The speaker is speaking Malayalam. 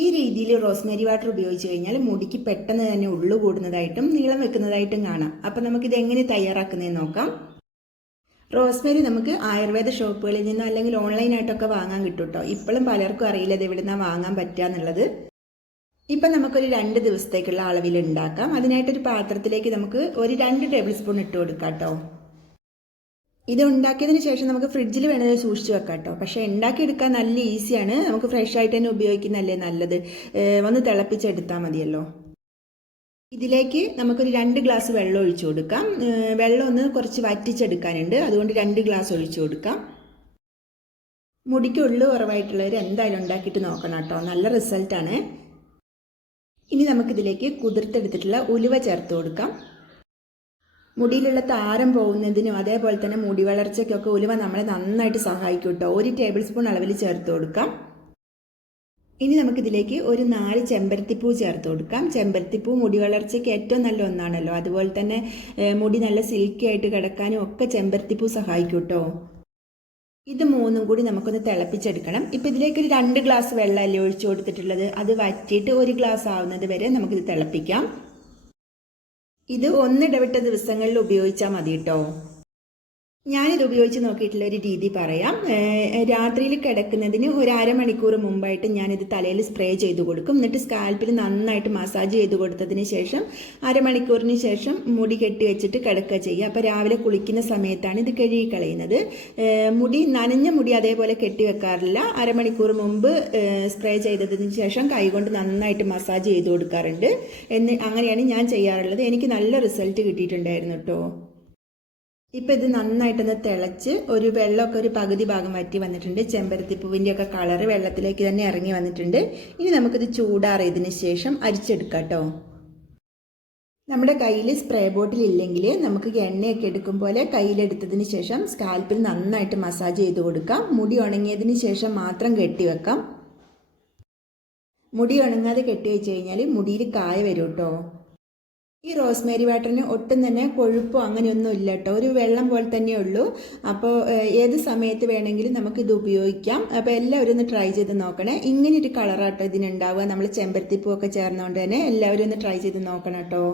ഈ രീതിയിൽ റോസ്മേരി വാട്ടർ ഉപയോഗിച്ച് കഴിഞ്ഞാൽ മുടിക്ക് പെട്ടെന്ന് തന്നെ ഉള്ളു കൂടുന്നതായിട്ടും നീളം വെക്കുന്നതായിട്ടും കാണാം. അപ്പം നമുക്കിത് എങ്ങനെ തയ്യാറാക്കുന്നതെന്ന് നോക്കാം. റോസ്മേരി നമുക്ക് ആയുർവേദ ഷോപ്പുകളിൽ നിന്നോ അല്ലെങ്കിൽ ഓൺലൈനായിട്ടൊക്കെ വാങ്ങാൻ കിട്ടും കേട്ടോ. ഇപ്പോഴും പലർക്കും അറിയില്ല ഇത് എവിടെ നിന്നാണ് വാങ്ങാൻ പറ്റുക എന്നുള്ളത്. ഇപ്പം നമുക്കൊരു 2 ദിവസത്തേക്കുള്ള അളവിൽ ഉണ്ടാക്കാം. അതിനായിട്ടൊരു പാത്രത്തിലേക്ക് നമുക്ക് ഒരു 2 ടേബിൾ സ്പൂൺ ഇട്ട് കൊടുക്കാം കേട്ടോ. ഇത് ഉണ്ടാക്കിയതിന് ശേഷം നമുക്ക് ഫ്രിഡ്ജിൽ വേണമെങ്കിൽ സൂക്ഷിച്ച് വെക്കാം കേട്ടോ. പക്ഷേ ഉണ്ടാക്കിയെടുക്കാൻ നല്ല ഈസിയാണ്. നമുക്ക് ഫ്രഷ് ആയിട്ട് തന്നെ ഉപയോഗിക്കുന്നതല്ലേ നല്ലത്. ഒന്ന് തിളപ്പിച്ചെടുത്താൽ മതിയല്ലോ. ഇതിലേക്ക് നമുക്കൊരു 2 ഗ്ലാസ് വെള്ളം ഒഴിച്ചു കൊടുക്കാം. വെള്ളം ഒന്ന് കുറച്ച് വറ്റിച്ചെടുക്കാനുണ്ട്, അതുകൊണ്ട് 2 ഗ്ലാസ് ഒഴിച്ചു കൊടുക്കാം. മുടിക്ക് ഉള്ളു കുറവായിട്ടുള്ളവർ എന്തായാലും ഉണ്ടാക്കിയിട്ട് നോക്കണം കേട്ടോ, നല്ല റിസൾട്ടാണ്. ഇനി നമുക്കിതിലേക്ക് കുതിർത്തെടുത്തിട്ടുള്ള ഉലുവ ചേർത്ത് കൊടുക്കാം. മുടിയിലുള്ള താരം പോകുന്നതിനും അതേപോലെ തന്നെ മുടി വളർച്ചയ്ക്കൊക്കെ ഉലുവ നമ്മളെ നന്നായിട്ട് സഹായിക്കും കേട്ടോ. 1 ടേബിൾ സ്പൂൺ അളവിൽ ചേർത്ത് കൊടുക്കാം. ഇനി നമുക്കിതിലേക്ക് ഒരു 4 ചെമ്പരത്തിപ്പൂ ചേർത്ത് കൊടുക്കാം. ചെമ്പരത്തിപ്പൂ മുടി വളർച്ചയ്ക്ക് ഏറ്റവും നല്ല ഒന്നാണല്ലോ. അതുപോലെ തന്നെ മുടി നല്ല സിൽക്കി ആയിട്ട് കിടക്കാനും ഒക്കെ ചെമ്പരത്തിപ്പൂ സഹായിക്കും കേട്ടോ. ഇത് 3ഉം കൂടി നമുക്കൊന്ന് തിളപ്പിച്ചെടുക്കണം. ഇപ്പം ഇതിലേക്ക് ഒരു 2 ഗ്ലാസ് വെള്ളമല്ലേ ഒഴിച്ചു കൊടുത്തിട്ടുള്ളത്. അത് വറ്റിയിട്ട് 1 ഗ്ലാസ് ആവുന്നത് വരെ നമുക്കിത് തിളപ്പിക്കാം. ഇത് ഒന്നിടവിട്ട ദിവസങ്ങളിൽ ഉപയോഗിച്ചാൽ മതി കേട്ടോ. ഞാനിത് ഉപയോഗിച്ച് നോക്കിയിട്ടുള്ള ഒരു രീതി പറയാം. രാത്രിയിൽ കിടക്കുന്നതിന് ഒരു അരമണിക്കൂർ മുമ്പായിട്ട് ഞാനിത് തലയിൽ സ്പ്രേ ചെയ്ത് കൊടുക്കും. എന്നിട്ട് സ്കാൽപ്പിൽ നന്നായിട്ട് മസാജ് ചെയ്ത് കൊടുത്തതിന് ശേഷം അരമണിക്കൂറിന് ശേഷം മുടി കെട്ടി വെച്ചിട്ട് കിടക്കുക ചെയ്യുക. അപ്പോൾ രാവിലെ കുളിക്കുന്ന സമയത്താണ് ഇത് കഴുകി കളയുന്നത്. മുടി നനഞ്ഞ മുടി അതേപോലെ കെട്ടി വെക്കാറില്ല. അരമണിക്കൂർ മുമ്പ് സ്പ്രേ ചെയ്തതിന് ശേഷം കൈകൊണ്ട് നന്നായിട്ട് മസാജ് ചെയ്ത് കൊടുക്കാറുണ്ട്. അങ്ങനെയാണ് ഞാൻ ചെയ്യാറുള്ളത്. എനിക്ക് നല്ല റിസൾട്ട് കിട്ടിയിട്ടുണ്ടായിരുന്നു കേട്ടോ. ഇപ്പം ഇത് നന്നായിട്ടൊന്ന് തിളച്ച് ഒരു വെള്ളമൊക്കെ ഒരു പകുതി ഭാഗം വറ്റി വന്നിട്ടുണ്ട്. ചെമ്പരത്തിപ്പൂവിൻ്റെയൊക്കെ കളറ് വെള്ളത്തിലേക്ക് തന്നെ ഇറങ്ങി വന്നിട്ടുണ്ട്. ഇനി നമുക്കിത് ചൂടാറിയതിന് ശേഷം അരിച്ചെടുക്കാം കേട്ടോ. നമ്മുടെ കയ്യിൽ സ്പ്രേ ബോട്ടിൽ ഇല്ലെങ്കിൽ നമുക്ക് എണ്ണയൊക്കെ എടുക്കും പോലെ കയ്യിലെടുത്തതിന് ശേഷം സ്കാൽപ്പിൽ നന്നായിട്ട് മസാജ് ചെയ്ത് കൊടുക്കാം. മുടി ഉണങ്ങിയതിന് ശേഷം മാത്രം കെട്ടിവെക്കാം. മുടി ഉണങ്ങാതെ കെട്ടി വെച്ച് കഴിഞ്ഞാൽ മുടിയിൽ കായ വരും കേട്ടോ. ഈ റോസ്മേരി വാട്ടറിന് ഒട്ടും തന്നെ കൊഴുപ്പോ അങ്ങനെയൊന്നും ഇല്ല കേട്ടോ. ഒരു വെള്ളം പോലെ തന്നെ ഉള്ളൂ. അപ്പോൾ ഏത് സമയത്ത് വേണമെങ്കിലും നമുക്കിത് ഉപയോഗിക്കാം. അപ്പോൾ എല്ലാവരും ഒന്ന് ട്രൈ ചെയ്ത് നോക്കണേ. ഇങ്ങനെ ഒരു കളറാട്ടോ ഇതിനുണ്ടാവുക. നമ്മൾ ചെമ്പരത്തിപ്പൂ ഒക്കെ ചേർന്നുകൊണ്ട് തന്നെ എല്ലാവരും ഒന്ന് ട്രൈ ചെയ്ത് നോക്കണം കേട്ടോ.